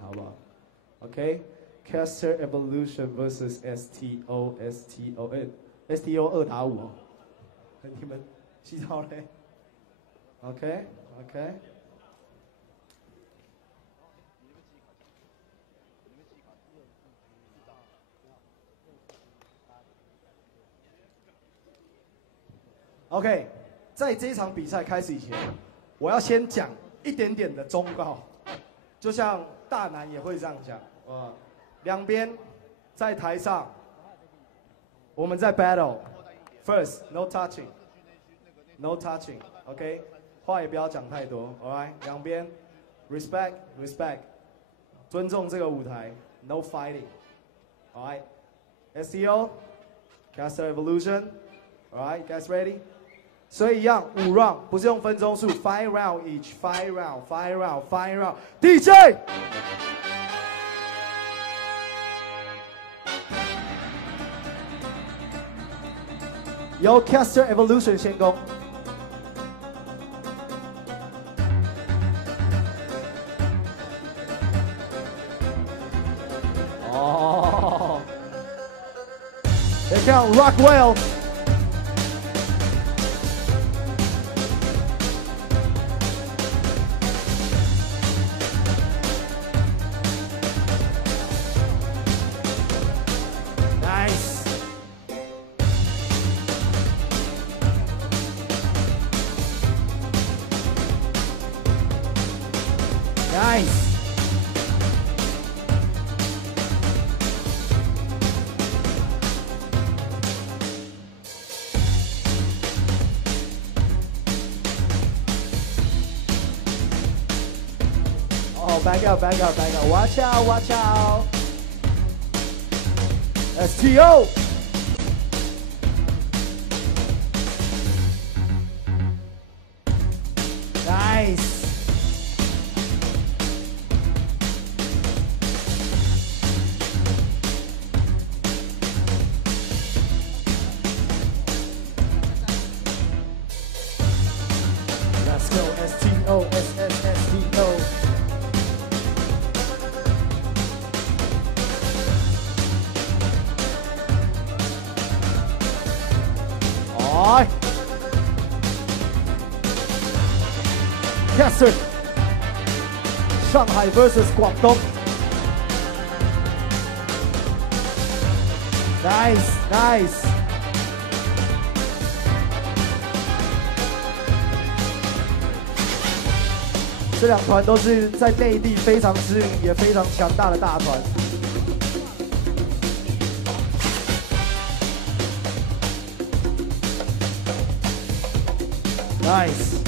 好不好 ？OK，Caster Evolution vs STO 2打5哦，你们知道嘞 ？OK。OK， 在这一场比赛开始以前，我要先讲一点点的忠告，就像大南也会这样讲。两边在台上，我们在 battle。First, no touching, no touching. OK， 话也不要讲太多。Alright， 两边 respect, 尊重这个舞台 ，no fighting. Alright, STO, Caster Evolution. Alright, guys ready? 所以一样5 round， 不是用分钟数 ，5 round each, 5 round. DJ， 由 Caster Evolution 先攻。哦，来看 Rockwell。Back up. Watch out. STO. Nice. Let's go, STO, STO. Caster， 上海 vs 广东 ，nice。这两团都是在内地非常知名也非常强大的大团。Nice.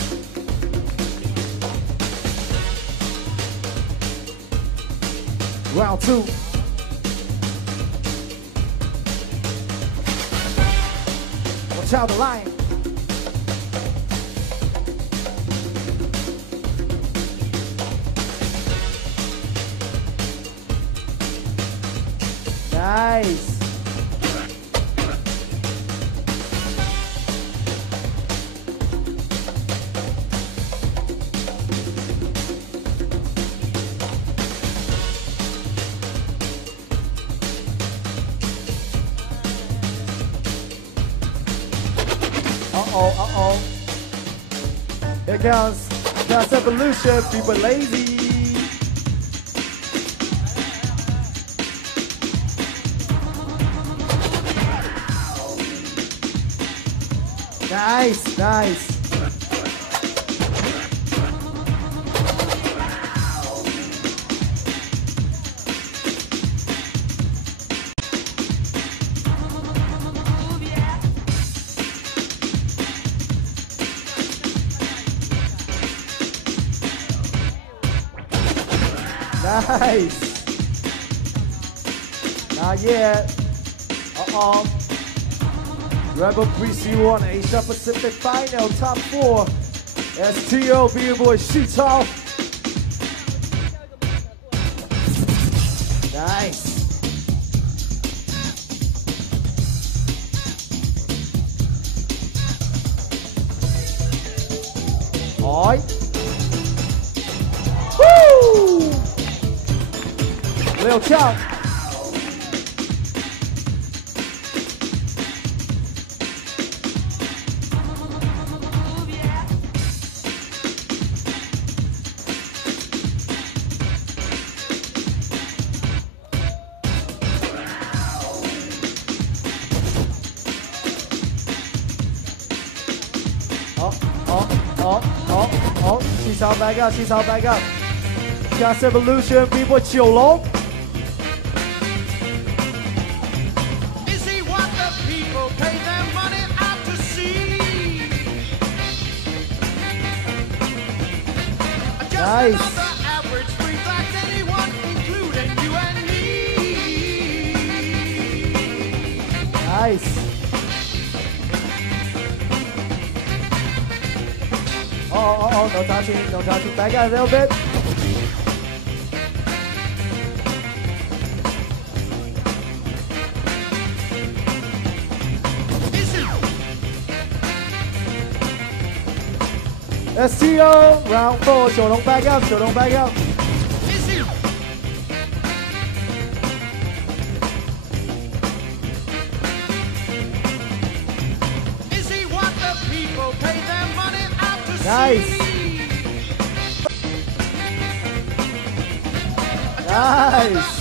Round 2. Watch out the line. Nice. Uh-oh. Here comes Caster Evolution, people lazy. Nice. Nice. Not yet. Uh-oh. Rebel 3C1 Asia Pacific Final Top 4. STO BBoy 续超. Nice. Alright. Woo! 有跳。好，气槽 back up， 气槽 back up。Caster Evolution BBoy 9龙。Nice. Nice. Oh, no touching, no touching. Back up a little bit. STO round 4， 九龙 back up， 九龙 back up。Nice. Nice.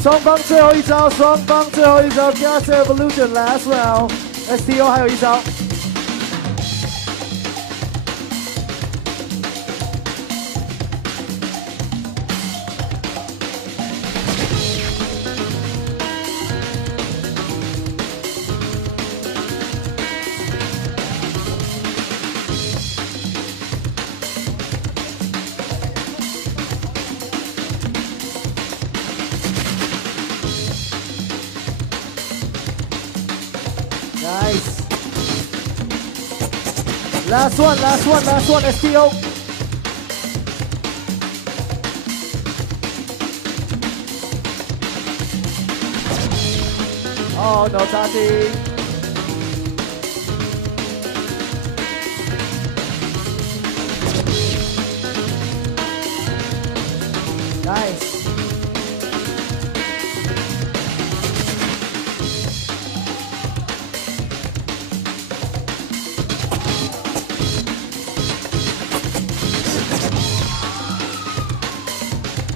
双方最后一招，双方最后一招 ，Caster Evolution last round，STO 还有一招。Nice. Last one, STO. Oh, no touching. Nice.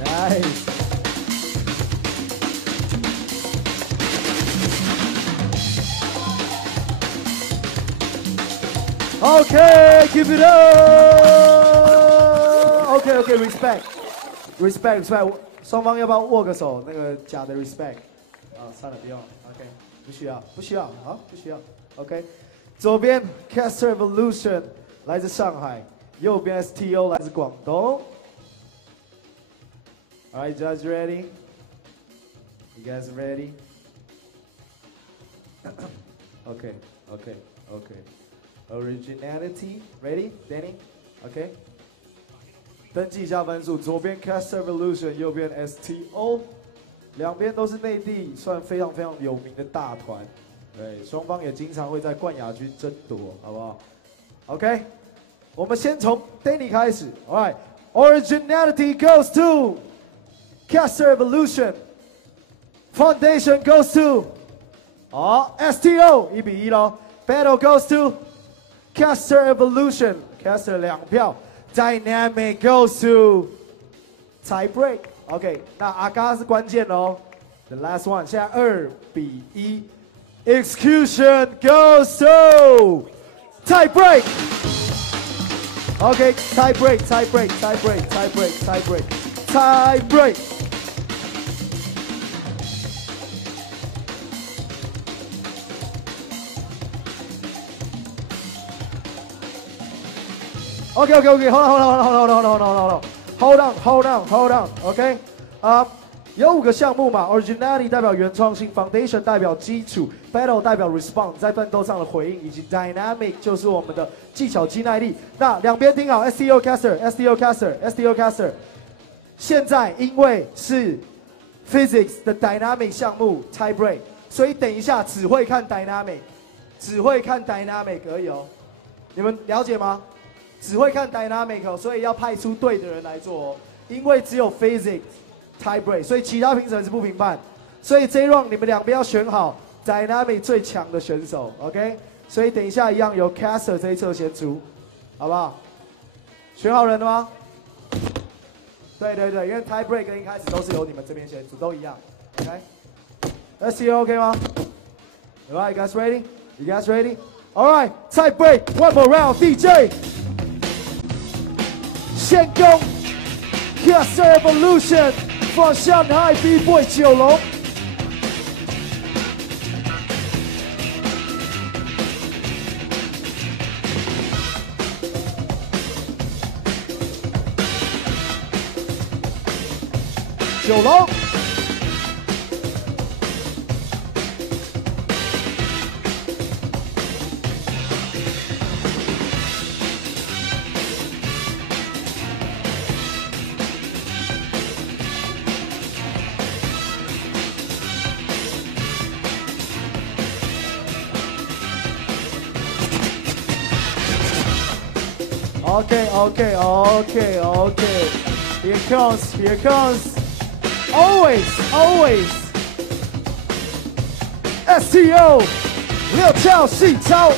Nice. Okay, give it up. Okay, respect. 双方要不要握个手？那个假的 respect。啊，算了，不用。OK， 不需要，好，不需要。OK， 左边 Caster Evolution 来自上海，右边 STO 来自广东。All right, judge ready? You guys ready? Okay. Originality, ready? Danny? Okay. 登记一下分数，左边 Caster Evolution， 右边 STO， 两边都是内地算非常有名的大团，对，双方也经常会在冠亚军争夺，好不好 ？OK， 我们先从 Danny 开始。All right, Originality goes to Caster Evolution. Foundation goes to STO 1比1咯。Battle goes to Caster Evolution. Caster 2票。Dynamic goes to tie break. OK， 那阿嘎是关键哦。The last one， 现在2比1。Execution goes to tie break. OK， tie break. Okay. Hold on. Okay. 有5个项目嘛 ，Originality 代表原创性 ，Foundation 代表基础 ，Battle 代表 Response 在奋斗上的回应，以及 Dynamic 就是我们的技巧肌耐力。那两边听好 ，STO Caster，STO Caster，STO Caster。现在因为是 Physics 的 Dynamic 项目 Tie Break， 所以等一下只会看 Dynamic， 只会看 Dynamic 而已哦。你们了解吗？只会看 Dynamic 哦，所以要派出对的人来做哦。因为只有 Physics。Tie break， 所以其他评审是不评判，所以这一 round 你们两边要选好 Dynamic 最强的选手 ，OK？ 所以等一下一样由 Caster 这一侧先出，好不好？选好人了吗？对，因为 Tie break 一开始都是由你们这边先出，都一样 ，OK？STO OK 吗 ？Alright, you guys ready? You guys ready? Alright, tie break, one more round, DJ。先攻 Caster Evolution。放上海 BBoy 九龙，九龙。Okay. Here comes. Always. STO 六跳细操。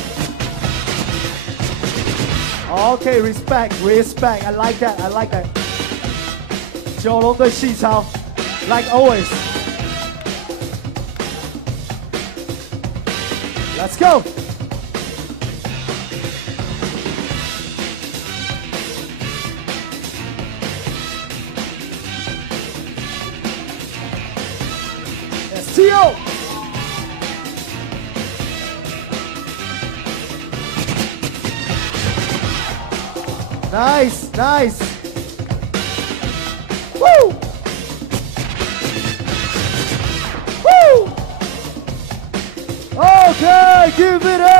Okay, respect. I like that. 九龙对细操 ，like always. Let's go. STO. Nice. Woo! Okay, give it up!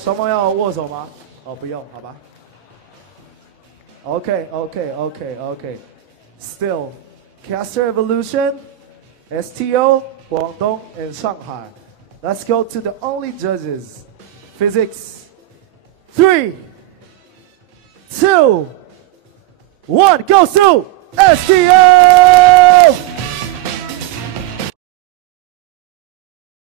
双方要握手吗？哦，不用，好吧。Okay. Still, Caster Evolution, STO, Guangdong, and Shanghai. Let's go to the only judges. Physics. 3, 2, 1, go Sue! STO!